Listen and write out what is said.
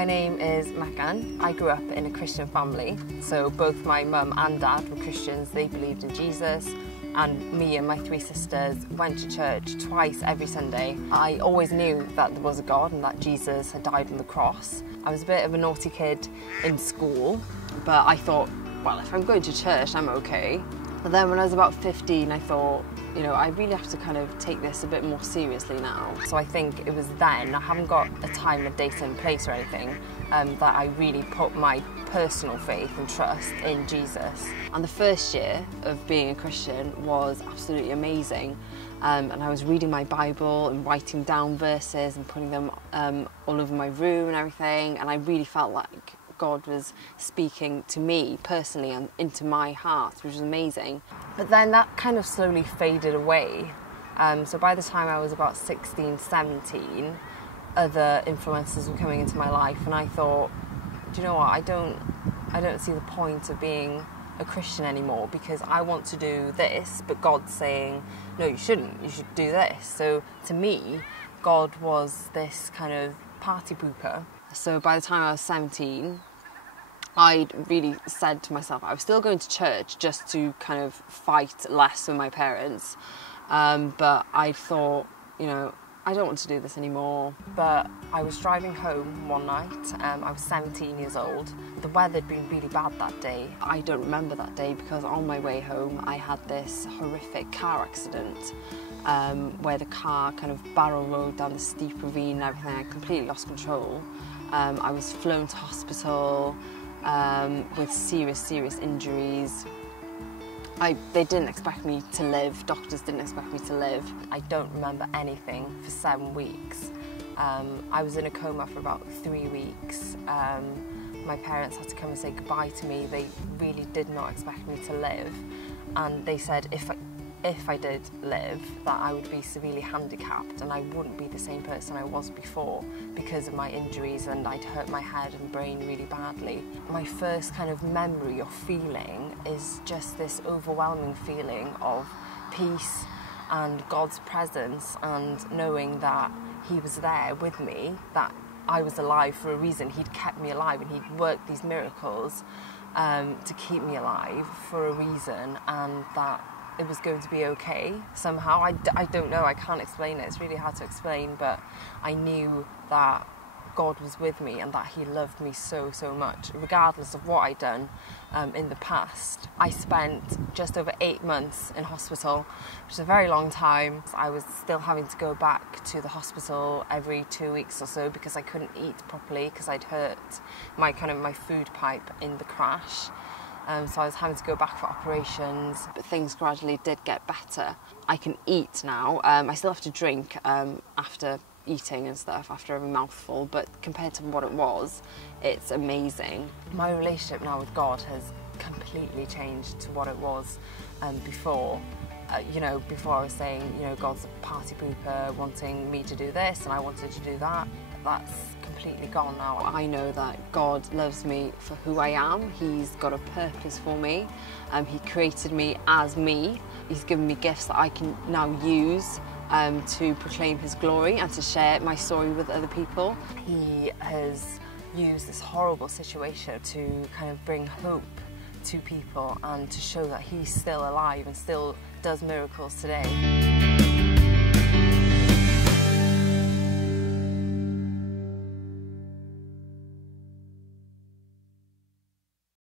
My name is Megan. I grew up in a Christian family, so both my mum and dad were Christians. They believed in Jesus, and me and my three sisters went to church twice every Sunday. I always knew that there was a God and that Jesus had died on the cross. I was a bit of a naughty kid in school, but I thought, well, if I'm going to church, I'm okay. But then when I was about 15, I thought, you know, I really have to kind of take this a bit more seriously now. So I think it was then, I haven't got a time, a date and place or anything, that I really put my personal faith and trust in Jesus. And the first year of being a Christian was absolutely amazing. And I was reading my Bible and writing down verses and putting them all over my room and everything. And I really felt like God was speaking to me personally and into my heart, which was amazing. But then that kind of slowly faded away. So by the time I was about 16, 17, other influences were coming into my life, and I thought, do you know what, I don't see the point of being a Christian anymore, because I want to do this, but God's saying, no, you shouldn't, you should do this. So to me, God was this kind of party pooper. So by the time I was 17, I'd really said to myself, I was still going to church just to kind of fight less with my parents. But I thought, you know, I don't want to do this anymore. But I was driving home one night. I was 17 years old. The weather had been really bad that day. I don't remember that day because on my way home, I had this horrific car accident where the car kind of barrel rolled down the steep ravine and everything. I completely lost control. I was flown to hospital with serious injuries. They didn't expect me to live, doctors didn't expect me to live. I don't remember anything for 7 weeks. I was in a coma for about 3 weeks. My parents had to come and say goodbye to me. They really did not expect me to live. And they said if I did live, that I would be severely handicapped and I wouldn't be the same person I was before because of my injuries, and I'd hurt my head and brain really badly. My first kind of memory or feeling is just this overwhelming feeling of peace and God's presence, and knowing that He was there with me, that I was alive for a reason. He'd kept me alive and He'd worked these miracles to keep me alive for a reason, and that it was going to be okay somehow. I don't know, I can't explain it, it's really hard to explain, but I knew that God was with me and that He loved me so much, regardless of what I'd done in the past. I spent just over 8 months in hospital, which is a very long time. I was still having to go back to the hospital every 2 weeks or so because I couldn't eat properly because I'd hurt my food pipe in the crash. So I was having to go back for operations, but things gradually did get better. I can eat now. I still have to drink after eating and stuff, after every mouthful, but compared to what it was, it's amazing. My relationship now with God has completely changed to what it was before. You know, before I was saying, you know, God's a party pooper, wanting me to do this and I wanted to do that. That's completely gone now. I know that God loves me for who I am. He's got a purpose for me. He created me as me. He's given me gifts that I can now use to proclaim His glory and to share my story with other people. He has used this horrible situation to kind of bring hope to people and to show that He's still alive and still does miracles today.